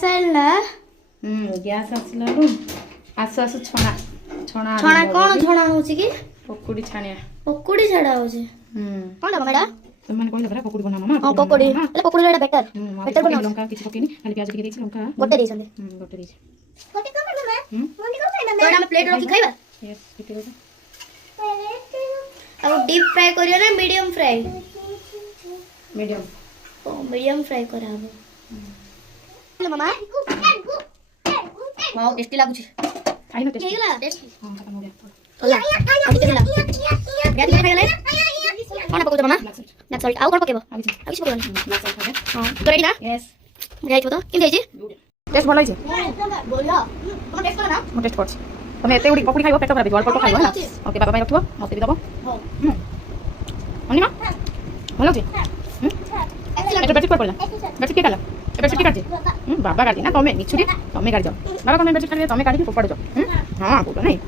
Saila gas आसलाडू आसु आसु छणा छणा छणा कोन छणा होची की पकुड़ी छानिया पकोड़ी छड़ा होची कोन बाबा एडा तुमने कहले बरा पकुड़ी बना मामा हां पकोड़ी એટલે પકોડી એડા બેટર બેટર બનાવ लंका किछि पकेनी खाली प्याज के देछि लंका गोटे देछन गोटे देछि गोटे को मामा गोटे को खाइबा तो हम प्लेट रखी खाइबा यस किते को अब डीप फ्राई करियो ना मीडियम फ्राई मीडियम ओ मीडियम फ्राई कराबो मामा वाओ टेस्टी लागुची खाइ न टेस्ट हेगला टेस्टी हां खत्म हो गया होला आदि केला गाडी खाइला कोन पकोछ मामा नट सॉल्ट आउ कोन पकेबो आ किछ पकेबो हां तो रेडी ना यस जाइछो तो किन जाइछि टेस्ट भलो होइछि बोलियो कोन टेस्ट करा ना मो टेस्ट करछि तमे एते उडी पकुड़ी खाइबो पेट खराब अल्प अल्प खाइबो ना ओके बाबा भाई रखिबो मते भी दबो हां अनिमा भलो होछि एटा बेटी कर पड़ला बेटी के काला ए बेटी काटि बाबा काटि ना तमे मिछुरी तमे काटि जाओ बाबा कोन बेटी काटि तमे काटि फोपाड़ जाओ हां बोलो नहीं